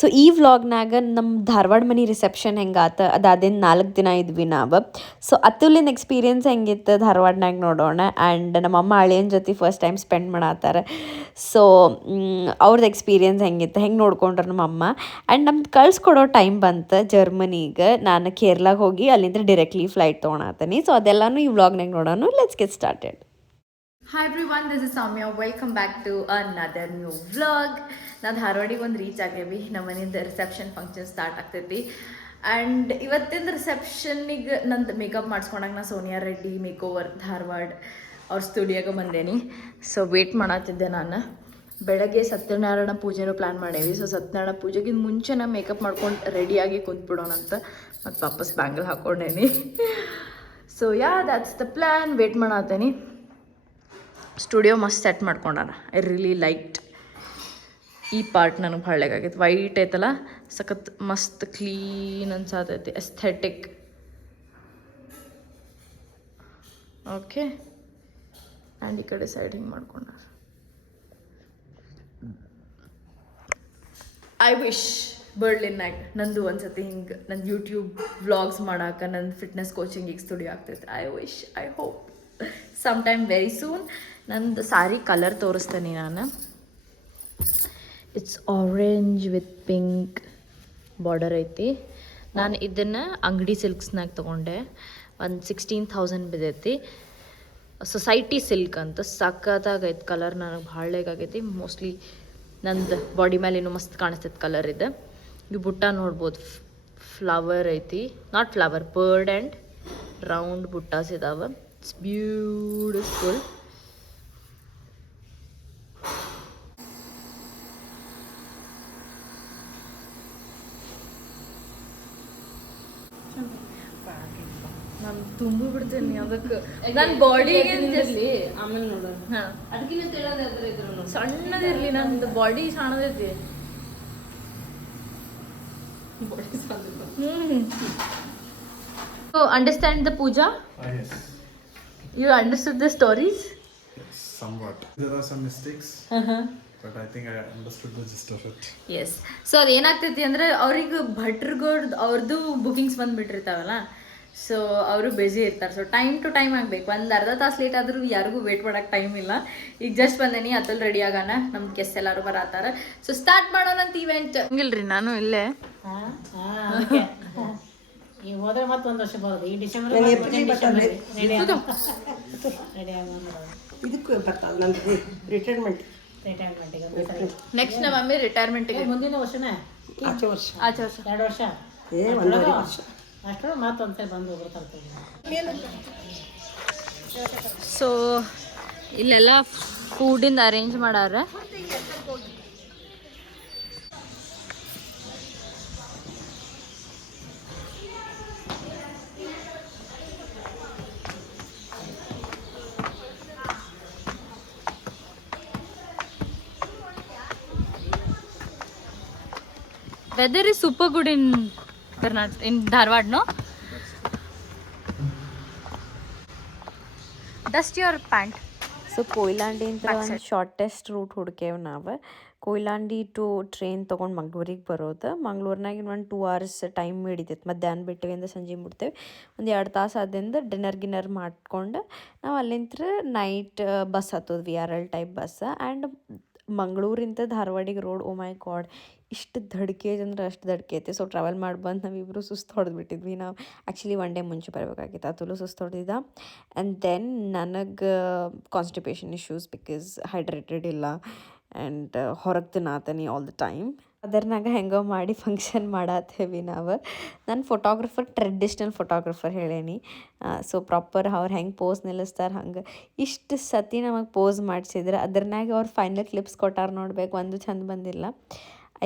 So ಈ ವ್ಲಾಗ್ನಾಗ ನಮ್ಮ ಧಾರವಾಡ ಮನೆ ರಿಸೆಪ್ಷನ್ ಹೆಂಗಾತ ಅದಾದಿಂದ 4 ದಿನ ಇದ್ವಿ ನಾವು. ಸೊ ಅತುಲಿನ ಎಕ್ಸ್ಪೀರಿಯನ್ಸ್ ಹೆಂಗಿತ್ತು ಧಾರವಾಡನಾಗ ನೋಡೋಣ. ಆ್ಯಂಡ್ ನಮ್ಮಮ್ಮ ಅಳಿಯನ ಜೊತೆ ಫಸ್ಟ್ ಟೈಮ್ ಸ್ಪೆಂಡ್ ಮಾಡತ್ತಾರ. ಸೊ ಅವ್ರದ್ದು ಎಕ್ಸ್ಪೀರಿಯನ್ಸ್ ಹೆಂಗಿತ್ತು, ಹೆಂಗೆ ನೋಡ್ಕೊಂಡ್ರು ನಮ್ಮಮ್ಮ. ಆ್ಯಂಡ್ ನಮ್ದು ಕಳ್ಸ್ಕೊಡೋ ಟೈಮ್ ಬಂತು ಜರ್ಮನಿಗೆ. ನಾನು ಕೇರಳಾಗೆ ಹೋಗಿ ಅಲ್ಲಿಂದ ಡೈರೆಕ್ಟ್ಲಿ ಫ್ಲೈಟ್ ತೊಗೊಳತ್ತೀನಿ. ಸೊ ಅದೆಲ್ಲನೂ ಈ ವ್ಲಾಗ್ನಾಗ ನೋಡೋಣ. Let's get started. Hi everyone, this is Samya. Welcome back to another new vlog. ನಾನು ಧಾರವಾಡಿಗೆ ಒಂದು ರೀಚ್ ಆಗೇವಿ. ನಮ್ಮ ಮನೆಯಿಂದ ರಿಸೆಪ್ಷನ್ ಫಂಕ್ಷನ್ ಸ್ಟಾರ್ಟ್ ಆಗ್ತೈತಿ. ಆ್ಯಂಡ್ ಇವತ್ತಿನ ರಿಸೆಪ್ಷನ್ನಿಗೆ ನಂದು ಮೇಕಪ್ ಮಾಡಿಸ್ಕೊಂಡಾಗ ನಾ ಸೋನಿಯಾ ರೆಡ್ಡಿ ಮೇಕೋವರ್ ಧಾರವಾಡ ಅವ್ರ ಸ್ಟುಡಿಯೋಗೆ ಬಂದೇನಿ. ಸೊ ವೇಟ್ ಮಾಡತ್ತಿದ್ದೆ ನಾನು. ಬೆಳಗ್ಗೆ ಸತ್ಯನಾರಾಯಣ ಪೂಜೆನೂ ಪ್ಲ್ಯಾನ್ ಮಾಡೇವಿ. ಸೊ ಸತ್ಯನಾರಾಯಣ ಪೂಜೆಗಿಂತ ಮುಂಚೆ ನಾ ಮೇಕಪ್ ಮಾಡ್ಕೊಂಡು ರೆಡಿಯಾಗಿ ಕುಂತ್ಬಿಡೋಣಂತ ಮತ್ತು ವಾಪಸ್ ಬ್ಯಾಂಗಲ್ ಹಾಕ್ಕೊಂಡೇನಿ. So that's the plan. Wait ಮಾಡತ್ತೇನಿ. ಸ್ಟುಡಿಯೋ ಮಸ್ತ್ ಸೆಟ್ ಮಾಡ್ಕೊಂಡಾರ. ಐ ರಿಯಲಿ ಲೈಕ್ಡ್ ಈ ಪಾರ್ಟ್. ನನಗೆ ಭಾಳಾಗೈತೆ. ವೈಟ್ ಐತಲ್ಲ, ಸಖತ್ ಮಸ್ತ್ ಕ್ಲೀನ್ ಅನ್ಸಾತೈತಿ, ಎಸ್ಥೆಟಿಕ್. ಓಕೆ, ಆ್ಯಂಡ್ ಈ ಕಡೆ ಸೈಡ್ ಹಿಂಗೆ ಮಾಡ್ಕೊಂಡಾರ. ಐ ವಿಶ್ ಬರ್ಲಿನ್ನಾಗ ನಂದು ಒಂದ್ಸತಿ ಹಿಂಗೆ ನನ್ನ ಯೂಟ್ಯೂಬ್ ವ್ಲಾಗ್ಸ್ ಮಾಡಾಕ ನನ್ನ ಫಿಟ್ನೆಸ್ ಕೋಚಿಂಗಿಗೆ ಸ್ಟುಡಿಯೋ ಆಗ್ತೈತೆ. I wish, I hope some time very soon. ನಂದು ಸಾರಿ ಕಲರ್ ತೋರಿಸ್ತೇನೆ ನಾನು. It's orange with pink border ಐತಿ. ನಾನು ಇದನ್ನು ಅಂಗಡಿ ಸಿಲ್ಕ್ಸ್ನಾಗ ತೊಗೊಂಡೆ. ಒಂದು 16,000 ಬಿದ್ದೈತಿ. ಸೊಸೈಟಿ ಸಿಲ್ಕ್ ಅಂತ ಸಖತ್ತಾಗೈತೆ ಕಲರ್. ನನಗೆ ಭಾಳಾಗೈತಿ. ಮೋಸ್ಟ್ಲಿ ನಂದು ಬಾಡಿ ಮೇಲೆ ಇನ್ನೂ ಮಸ್ತ್ ಕಾಣಿಸ್ತೈತೆ ಕಲರ್ ಇದೆ. ಈ ಬುಟ್ಟ ನೋಡ್ಬೋದು, ಫ್ಲವರ್ ಐತಿ. Not flower, bird and round ಬುಟ್ಟಾಸ್ ಇದಾವೆ. It's beautiful. ನಾನು ತುಂಬಿ ಬಿಡ್ತೇನೆ ಅದಕ್ಕೆ. ನನ್ನ ಬಾಡಿಗೆ ಆಮೇಲೆ ನೋಡೋಣ. ಅದಕ್ಕಿಂತ ಸಣ್ಣದಿರಲಿ, ನಂದು body ಸಣ್ಣದೈತಿ. So understand the puja? Yes. You understood the stories? Somewhat. There are some mistakes, but I think I understood the gist of it. Yes. So ಅದೇನಾಗ್ತೈತಿ ಅಂದರೆ ಅವ್ರಿಗೆ ಭಟ್ರುಗಳ್ದು ಅವ್ರದ್ದು ಬುಕಿಂಗ್ಸ್ ಬಂದುಬಿಟ್ಟಿರ್ತಾವಲ್ಲ. ಸೊ ಅವರು ಬ್ಯುಸಿ ಇರ್ತಾರೆ. ಸೊ ಟೈಮ್ ಟು ಟೈಮ್ ಆಗಬೇಕು. ಒಂದು ಅರ್ಧ ತಾಸು ಲೇಟ್ ಆದರೂ ಯಾರಿಗೂ ವೇಟ್ ಮಾಡೋಕ್ಕೆ ಟೈಮ್ ಇಲ್ಲ. ಈಗ ಜಸ್ಟ್ ಬಂದೇನಿ, ಅತಲ್ ರೆಡಿ ಆಗೋಣ. ನಮ್ಮ ಗೆಸ್ಟ್ ಎಲ್ಲರೂ ಬರತ್ತಾರ. ಸೊ ಸ್ಟಾರ್ಟ್ ಮಾಡೋಣ ಅಂತ ಇವೆಂಟ್. ಹಂಗಿಲ್ರಿ, ನಾನು ಇಲ್ಲೇ ಈಗ ಹೋದ್ರೆ ಮತ್ತೆ ಒಂದು ವರ್ಷ ಬರೋದು. ಈ ಡಿಸೆಂಬರ್ ಇದಕ್ಕೂ ಬರ್ತಾವೆ ನಮ್ದು ರಿಟೈರ್ಮೆಂಟ್ಗೆ. ನೆಕ್ಸ್ಟ್ ನಮ್ಮ ಮಮ್ಮಿ ರಿಟೈರ್ಮೆಂಟಿಗೆ ಮುಂದಿನ ವರ್ಷನೇ ಆಚೆ ವರ್ಷ 2 ವರ್ಷ 1.5 ವರ್ಷ ಅಷ್ಟು ಮತ್ತೊಂದ್ಸರಿ ಬಂದು ಹೋಗ್ಬಿಡ್ತಾರೆ. ಸೊ ಇಲ್ಲೆಲ್ಲ ಫುಡಿಂದ ಅರೇಂಜ್ ಮಾಡಾರ. Weather is super good in Dharwad, no? Dust your pant. So ಕೊಯ್ಲಾಂಡಿಯಿಂದ ಒಂದು ಶಾರ್ಟೆಸ್ಟ್ ರೂಟ್ ಹುಡ್ಕೇವು ನಾವು. ಕೊಯ್ಲಾಂಡಿ ಟು ಟ್ರೈನ್ ತೊಗೊಂಡು ಮಂಗ್ಳೂರಿಗೆ ಬರೋದು. ಮಂಗ್ಳೂರ್ನಾಗ ಒಂದು 2 hours ಟೈಮ್ ಹಿಡಿತೈತೆ. ಮಧ್ಯಾಹ್ನ ಬಿಟ್ಟಿವಿಂದ ಸಂಜೆ ಮುಟ್ತೇವೆ. ಒಂದು 2 ತಾಸು ಆದಿಂದ ಡಿನ್ನರ್ ಮಾಡ್ಕೊಂಡು ನಾವು ಅಲ್ಲಿಂದ ನೈಟ್ ಬಸ್ ಹತ್ತೋದು, VRL ಟೈಪ್ ಬಸ್. ಆ್ಯಂಡ್ ಮಂಗಳೂರಿಂದ ಧಾರವಾಡಿಗೆ ರೋಡ್, ಓ ಮೈ ಗಾಡ್, ಇಷ್ಟು ದಡ್ಕೆ ಅಂದ್ರೆ ಅಷ್ಟು ದಡ್ಕೆ ಐತೆ. ಸೊ ಟ್ರಾವೆಲ್ ಮಾಡಿ ಬಂದು ನಾವಿಬ್ಬರು ಸುಸ್ತು ಹೊಡೆದ್ಬಿಟ್ಟಿದ್ವಿ. ನಾವು ಆ್ಯಕ್ಚುಲಿ 1 day ಮುಂಚೆ ಬರಬೇಕಾಗಿತ್ತು. ಅತುಲು ಸುಸ್ತು ಹೊಡೆದಿದ್ದ. ಆ್ಯಂಡ್ ದೆನ್ ನನಗೆ ಕಾನ್ಸ್ಟಿಪೇಷನ್ ಇಶ್ಯೂಸ್ ಬಿಕಾಸ್ ಹೈಡ್ರೇಟೆಡ್ ಇಲ್ಲ. ಆ್ಯಂಡ್ ಹೊರಗೆ ತಿನ್ನಾತನಿ ಆಲ್ ದ ಟೈಮ್. ಅದರ್ನಾಗ ಹೆಂಗೋ ಮಾಡಿ ಫಂಕ್ಷನ್ ಮಾಡತ್ತೇವಿ ನಾವು. ನಾನು ಫೋಟೋಗ್ರಫರ್, ಟ್ರೆಡಿಷ್ನಲ್ ಫೋಟೋಗ್ರಫರ್ ಹೇಳೇನಿ. ಸೊ ಪ್ರಾಪರ್ ಅವ್ರು ಹೆಂಗೆ ಪೋಸ್ ನಿಲ್ಲಿಸ್ತಾರೆ ಹಂಗೆ ಇಷ್ಟು ಸತಿ ನಮಗೆ ಪೋಸ್ ಮಾಡಿಸಿದ್ರೆ ಅದ್ರನಾಗ ಅವ್ರು ಫೈನಲ್ ಕ್ಲಿಪ್ಸ್ ಕೊಟ್ಟಾರ ನೋಡ್ಬೇಕು. ಒಂದು ಚಂದ ಬಂದಿಲ್ಲ.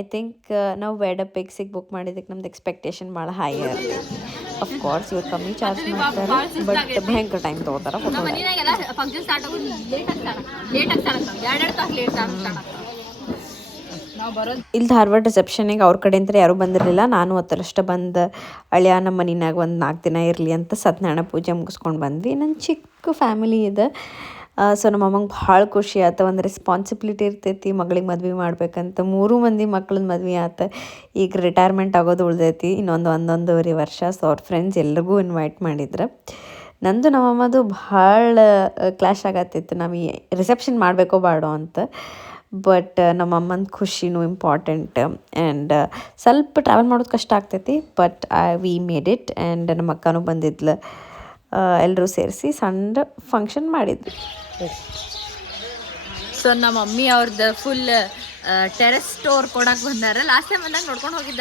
ಐ ಥಿಂಕ್ ನಾವು ವೇಡ ಪಿಕ್ಸಿಗೆ ಬುಕ್ ಮಾಡಿದ್ದಕ್ಕೆ ನಮ್ದು ಎಕ್ಸ್ಪೆಕ್ಟೇಷನ್ ಭಾಳ ಹೈ ಇರ್ತೈತಿ. ಅಫ್ಕೋರ್ಸ್ ಇವ್ರು ಕಮ್ಮಿ ಚಾರ್ಜ್ ಮಾಡ್ತಾರೆ, ಬಟ್ ಭಯಂಕರ ಟೈಮ್ ತೊಗೋತಾರೆ ಫೋಟೋ. ಫಂಕ್ಷನ್ ಸ್ಟಾರ್ಟ್ ಆಗೋದು ಲೇಟ್ ಆಗ್ತಾರ 2 ತಾಸು ಲೇಟ್ ಆಗ್ತಾರ. ಇಲ್ಲಿ ಧಾರವಾಡ ರಿಸೆಪ್ಷನಿಗೆ ಅವ್ರ ಕಡೆಯಿಂದ ಯಾರೂ ಬಂದಿರಲಿಲ್ಲ. ನಾನು ಅತ್ತರಷ್ಟ ಬಂದು ಅಳಿಯ ನಮ್ಮ ಮನಿನಾಗ ಒಂದು 4 ದಿನ ಇರಲಿ ಅಂತ ಸತ್ಯನಾರಾಯಣ ಪೂಜೆ ಮುಗಿಸ್ಕೊಂಡು ಬಂದ್ವಿ. ನನ್ನ ಚಿಕ್ಕ ಫ್ಯಾಮಿಲಿ ಇದೆ. ಸೊ ನಮ್ಮ ಅಮ್ಮಂಗೆ ಭಾಳ ಖುಷಿ ಆಯ್ತು. ಒಂದು ರೆಸ್ಪಾನ್ಸಿಬಿಲಿಟಿ ಇರ್ತೈತಿ ಮಗಳಿಗೆ ಮದ್ವೆ ಮಾಡ್ಬೇಕಂತ. 3 ಮಂದಿ ಮಕ್ಳನ್ನ ಮದ್ವೆ ಆತ. ಈಗ ರಿಟೈರ್ಮೆಂಟ್ ಆಗೋದು ಉಳ್ದೈತಿ ಇನ್ನೊಂದು 1.5 ವರ್ಷ. ಸೊ ಅವ್ರ ಫ್ರೆಂಡ್ಸ್ ಎಲ್ರಿಗೂ ಇನ್ವೈಟ್ ಮಾಡಿದ್ರು. ನಂದು ನಮ್ಮಮ್ಮದು ಭಾಳ ಕ್ಲಾಶ್ ಆಗತ್ತಿತ್ತು, ನಾವು ಈ ರಿಸೆಪ್ಷನ್ ಮಾಡಬೇಕೋ ಬೇಡೋ ಅಂತ. ಬಟ್ ನಮ್ಮ ಅಮ್ಮನ ಖುಷಿನೂ ಇಂಪಾರ್ಟೆಂಟ್. ಆ್ಯಂಡ್ ಸ್ವಲ್ಪ ಟ್ರಾವೆಲ್ ಮಾಡೋದು ಕಷ್ಟ ಆಗ್ತೈತಿ, but we made it. And ನಮ್ಮ ಅಕ್ಕನೂ ಬಂದಿದ್ಲು. ಎಲ್ಲರೂ ಸೇರಿಸಿ ಸಣ್ಣ ಫಂಕ್ಷನ್ ಮಾಡಿದ್ವಿ. ಸೊ ನಮ್ಮ ಮಮ್ಮಿ ಅವ್ರದ್ದು ಫುಲ್ ಟೆರೆಸ್ ಸ್ಟೋರ್ ಕೊಡಕ್ಕೆ ಬಂದಾರ. ಲಾಸ್ಟ್ ಟೈಮ್ ಬಂದಾಗ ನೋಡ್ಕೊಂಡು ಹೋಗಿದ್ದ.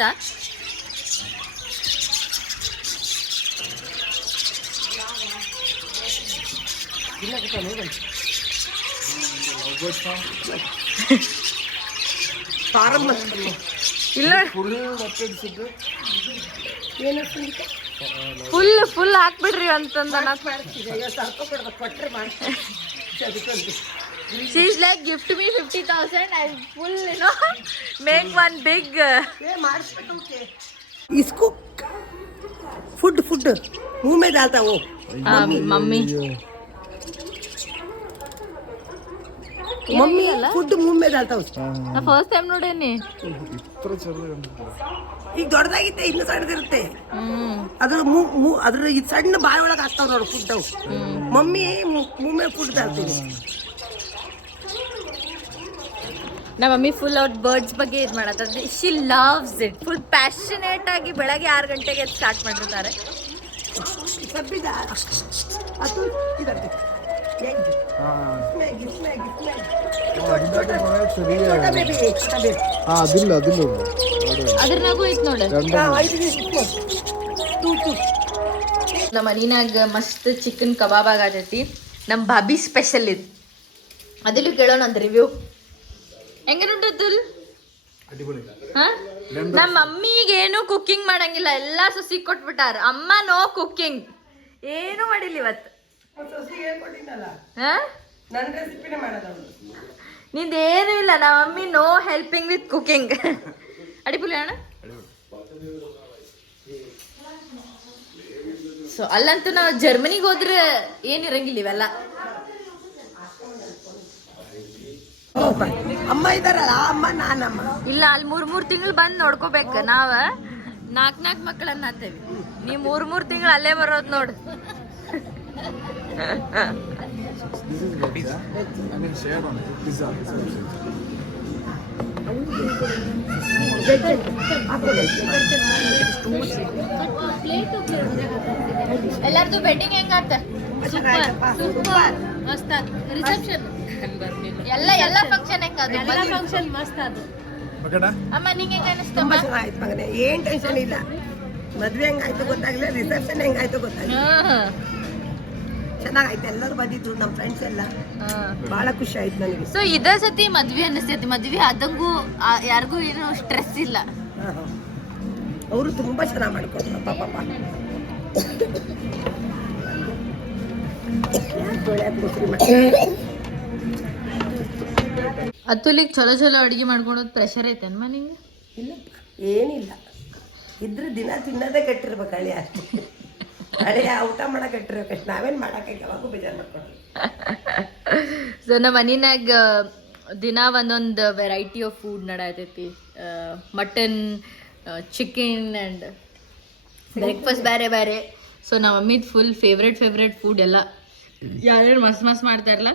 ಇಲ್ಲ ಫುಲ್ ಹಾಕ್ಬಿಡ್ರಿ ಅಂತಂದ. She is like, gift me 50,000. I full, make one big. इसको फूड मुंह में डालता वो मम्मी फूड मुंह में डालता उसको. ನಾ ಫಸ್ಟ್ ಟೈಮ್ ನೋಡೇನಿ. ಈಗ ದೊಡ್ಡದಾಗಿತ್ತೆ, ಇನ್ನು ಸಣ್ಣದಿರುತ್ತೆ. ಅದ್ರ ಅದ್ರ ಈ ಸಣ್ಣ ಬಾಯಿ ಒಳಗೆ ಹಾಕ್ತಾವ ನೋಡು ಫುಡ್. ಅವು ಮಮ್ಮಿ ಮುಮ್ಮೆ ಫುಡ್ ತರ್ತೀನಿ. ನಮ್ಮ ಮಮ್ಮಿ ಫುಲ್ ಅವ್ರ ಬರ್ಡ್ಸ್ ಬಗ್ಗೆ ಇದು ಮಾಡತ್ತೆ. She loves it. Full passionate ಆಗಿ ಬೆಳಗ್ಗೆ 6 ಗಂಟೆಗೆ ಸ್ಟಾರ್ಟ್ ಮಾಡಿರ್ತಾರೆ. ಅದ್ರನಾಗೂ ಐತ್ ನೋಡ. ನಮ್ಮ ಮನಿನಾಗ ಮಸ್ತ್ ಚಿಕನ್ ಕಬಾಬ್ ಆಗತೈತಿ. ನಮ್ಮ ಬಾಬಿ ಸ್ಪೆಷಲ್ ಇದು. ಅದಲ್ಲೂ ಕೇಳೋಣ ಅಂತ ರಿವ್ಯೂ ಹೆಂಗಿರುಂಟತ್ತಲ್. ನಮ್ಮ ಮಮ್ಮಿಗೆ ಏನು ಕುಕ್ಕಿಂಗ್ ಮಾಡಂಗಿಲ್ಲ, ಎಲ್ಲ ಸೊಸಿ ಕೊಟ್ಬಿಟ್ಟಾರ. ಅಮ್ಮ ನೋ ಕುಕ್ಕಿಂಗ್, ಏನು ಮಾಡಿಲ್ಲ ಇವತ್ತು. ನಿಂದೇನು ಇಲ್ಲ. ನಮ್ಮ mummy no helping with cooking. ಅಡಿಪುಲಿ ಅಣ್ಣ. ಸೊ ಅಲ್ಲಂತೂ ನಾವು ಜರ್ಮನಿಗೆ ಹೋದ್ರೆ ಏನಿರಂಗಿಲ್ಲ ಇವೆಲ್ಲ. ಅಮ್ಮ ಇದಾರಲ್ಲ, ಅಮ್ಮ ನಾನಮ್ಮ ಇಲ್ಲ, ಅಲ್ಲಿ 3 ತಿಂಗಳು ಬಂದು ನೋಡ್ಕೋಬೇಕು. ನಾವ 4 ಮಕ್ಕಳನ್ನ ಹಾಕ್ತೇವಿ. ನೀ 3 ತಿಂಗಳು ಅಲ್ಲೇ ಬರೋದು ನೋಡು. This is pizza. I mean shared on it. Pizza. ಎಲ್ಲಾರ್ದು ಬೆಡ್ಡಿಂಗ್ ಹೆಂಗಾತ? ಸೂಪರ್ ಮಸ್ತ್ ರಿಸೆಪ್ಷನ್ ಎಲ್ಲ ಫಂಕ್ಷನ್ ಹೆಂಗಾದ? ಫಂಕ್ಷನ್ ಮಸ್ತ್ ಅದು. ಅಮ್ಮ ನಿಂಗೆ ಹೆಂಗ ಅನಿಸ್ತು? ತುಂಬಾ ಚೆನ್ನಾಗಿತ್ತು ಮಗನೇ, ಏನ್ ಟೆನ್ಷನ್ ಇಲ್ಲ. ಮದ್ವೆ ಹೆಂಗಾಯ್ತು ಗೊತ್ತಾಗ್ಲಿಲ್ಲ, ರಿಸೆಪ್ಷನ್ ಹೆಂಗಾಯ್ತು ಗೊತ್ತಾಗ್ಲಿಲ್ಲ. ಚೆನ್ನಾಗಾಯ್ತು. ಎಲ್ಲರೂ ಬಂದಿದ್ರು, ನಮ್ಮ ಫ್ರೆಂಡ್ಸ್ ಎಲ್ಲ. ಬಹಳ ಖುಷಿ ಆಯ್ತು ನನಗೆ. ಸೊ ಇದೇ ಸತಿ ಮದ್ವೆ ಅನಿಸ್ತೈತಿ. ಮದ್ವೆ ಆದಂಗೂ ಯಾರಿಗೂ ಏನು ಸ್ಟ್ರೆಸ್ ಇಲ್ಲ. ಅವರು ತುಂಬಾ ಚೆನ್ನಾಗಿ ಮಾಡ್ಕೊಡ್ತಾರೆ ಪಾಪ. ಅತ್ತುಲಿಗೆ ಚಲೋ ಅಡುಗೆ ಮಾಡ್ಕೊಳೋದು ಪ್ರೆಷರ್ ಐತೇನ್ಮ ನಿಂಗೆ? ಇಲ್ಲ, ಏನಿಲ್ಲ. ಇದ್ರೆ ದಿನ ತಿನ್ನೋದೇ ಕೆಟ್ಟಿರ್ಬೇಕು ಹಳೆಯ. ಅಷ್ಟೇ ಹಳೆಯ ಊಟ ಮಾಡಕ್ಕೆ ಕೆಟ್ಟಿರ್ಬೇಕಷ್ಟು. ನಾವೇನು ಮಾಡೋಕೆ ಯಾವಾಗೂ ಬೇಜಾರು ಮಾಡ್ಕೊಂಡು. ಸೊ ನಮ್ಮ ಮನಿನಾಗ ದಿನ ಒಂದೊಂದು ವೆರೈಟಿ ಆಫ್ ಫುಡ್ ನಡತೈತಿ. ಮಟನ್, ಚಿಕನ್ ಆ್ಯಂಡ್ ಬ್ರೇಕ್ಫಾಸ್ಟ್ ಬೇರೆ. ಸೊ ನಮ್ಮ ಮಮ್ಮಿದು ಫುಲ್ ಫೇವ್ರೆಟ್ ಫುಡ್ ಎಲ್ಲ ಯಾರ್ಯಾರು ಮಸ್ತ್ ಮಾಡ್ತಾರಲ್ಲ.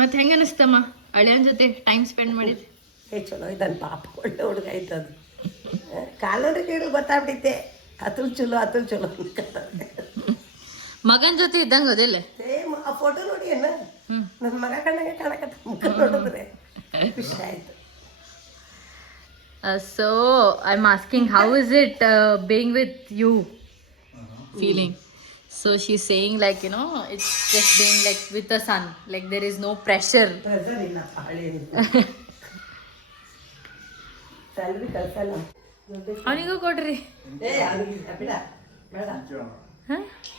ಮತ್ತೆ ಹೆಂಗೆ ಅನಿಸ್ತಮ್ಮ ಅಳಿಯನ ಜೊತೆ ಟೈಮ್ ಸ್ಪೆಂಡ್ ಮಾಡಿದ್ವಿ? ಚಲೋ ಇದ್ದಾನೆ ಪಾಪ, ಒಳ್ಳೆ ಹುಡುಗ ಆಯ್ತು. ಅದು ಕಾಲೋಡಿ ಕೇಳಿ ಗೊತ್ತಾಗ್ಬಿಟ್ಟೈತೆ. ಅತುಲ್ ಚಲೋ ಮಗನ ಜೊತೆ ಇದ್ದಂಗೆ ಅದಿಲ್ಲ. ಸೇಮ್ ಆ ಫೋಟೋ ನೋಡಿ ಅಣ್ಣ, ನನ್ನ ಮಗ ಕಣ್ಣಗೆ ಕಾಣಕತ್ತ ಮುಖ ನೋಡಿದ್ರೆ ಖುಷಿ ಆಯ್ತು. So I'm asking, how is it being with you? Feeling. So she's saying like, it's just being like with the son, like there is no pressure. Pressure ಇಲ್ಲ ಹಳೆ ಸ್ಯಾಲ್ರಿ ಕಳ್ಸಲ್ಲ. ಅವನಿಗೂ ಕೊಡ್ರಿ. ಬಿಡ ಬೇಡ.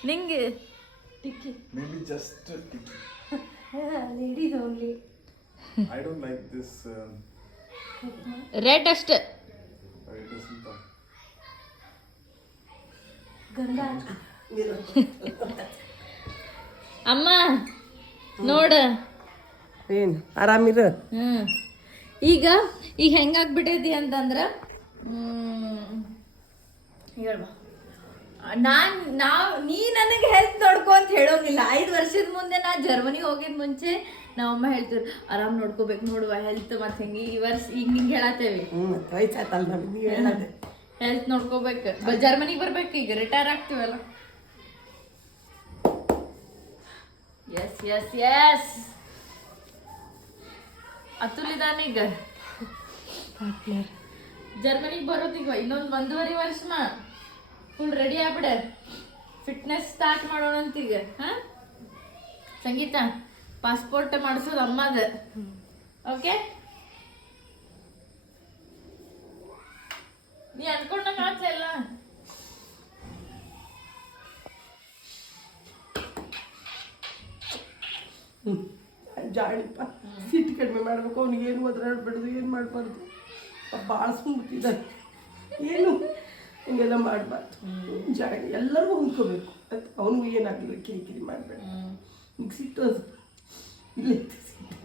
ನಿಂಗೆ Maybe just a ticky. ladies only. I don't like this. Red ಅಷ್ಟೇ. It isn't. ಅಮ್ಮ ನೋಡ ಏನು ಆರಾಮಿರು. ಈಗ ಈಗ ಹೆಂಗಾಗ್ಬಿಟ್ಟೈತಿ ಅಂತಂದ್ರೆ ಹೇಳ್ಬಾ ನೀ ನನಗೆ ಹೆಲ್ತ್ ನೋಡ್ಕೊ ಅಂತ ಹೇಳೋಂಗಿಲ್ಲ. 5 ವರ್ಷದ ಮುಂದೆ ನಾ ಜರ್ಮನಿ ಹೋಗಿದ್ ಮುಂಚೆ ನಾವಮ್ಮ ಹೇಳ್ತಿದ್ರು ಆರಾಮ್ ನೋಡ್ಕೋಬೇಕು ನೋಡುವ ಹೆಲ್ತ್ ಮತ್ತೆ ಹಿಂಗೆ ಈ ವರ್ಷ ಹಿಂಗೆ ಹೇಳತ್ತೇವಿ. ವಯಸ್ಸಾಯ್ತಲ್ಲ ನಮಗೆ ನೀವು ಹೇಳೋದು. ಹೆಲ್ತ್ ನೋಡ್ಕೋಬೇಕು. ಜರ್ಮನಿಗೆ ಬರ್ಬೇಕು ಈಗ ರಿಟೈರ್ ಆಗ್ತೀವಲ್ಲ. ಎಸ್ ಎಸ್ ಎಸ್ ಅತುಲಿದಾನ ಈಗ ಜರ್ಮನಿಗೆ ಬರೋದೀಗ ಇನ್ನೊಂದು 1.5 ವರ್ಷ ಫುಲ್ ರೆಡಿ ಆಗ್ಬಿಡ. ಫಿಟ್ನೆಸ್ ಸ್ಟಾರ್ಟ್ ಮಾಡೋಣ ಅಂತೀಗ. ಸಂಗೀತ ಪಾಸ್ಪೋರ್ಟ್ ಮಾಡಿಸೋದು ಅಮ್ಮದ. ಓಕೆ ನೀ ಅನ್ಕೊಂಡಂಗ ಆಗ್ಲಿಲ್ಲ. ಜಾಣಿಪ್ಪ ಸಿಟ್ಟು ಕಡಿಮೆ ಮಾಡ್ಬೇಕು. ಅವ್ನಿಗೆ ಏನು ಒದರಾಡ್ಬಿಡ್ದು, ಏನು ಮಾಡಬಾರ್ದು. ಭಾಳ ಸುಮ್ಬಿಟ್ಟಿದ್ದಾನೆ. ಏನು ಹಿಂಗೆಲ್ಲ ಮಾಡಬಾರ್ದು. ಜಾಣಿ ಎಲ್ಲರಿಗೂ ಹೊಂದ್ಕೋಬೇಕು ಅಂತ. ಅವನಿಗೂ ಏನಾಗಲಿಲ್ಲ, ಕಿರಿಕಿರಿ ಮಾಡಬೇಡ. ಈಗ ಸಿಟ್ಟು ಅದು ಇಲ್ಲೇ ಸಿಟ್ಟು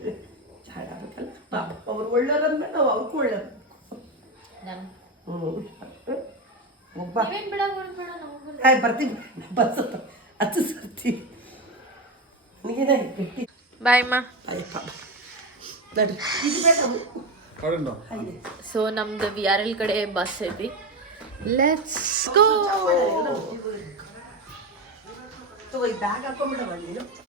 ಜಾಣ ಆಗ್ಬೇಕಲ್ಲ. ಪಾಪ ಅವ್ರು ಒಳ್ಳೆಯವ್ರಂದ್ಮೇಲೆ ನಾವು ಅವ್ರಿಗೂ ಒಳ್ಳೆಯದು. ಒಬ್ಬ ಬರ್ತೀವಿ ಬಸ್ ಹತ್ತು ಸರ್ತಿ ನನಗೇನಾಗಿ ಬಾಯ್ ಮಾ. ಅಯ್ಯಪ್ಪ ನಡ್ರಿ ಇದು ಬೇಕಾ? ಸೊ ನಮ್ದು VRL ಕಡೆ ಬಸ್ ಐತಿ. Let's go. ಬ್ಯಾಗ್ ಹಾಕೊಂಡ್ಬಿಡವ ನೀನು.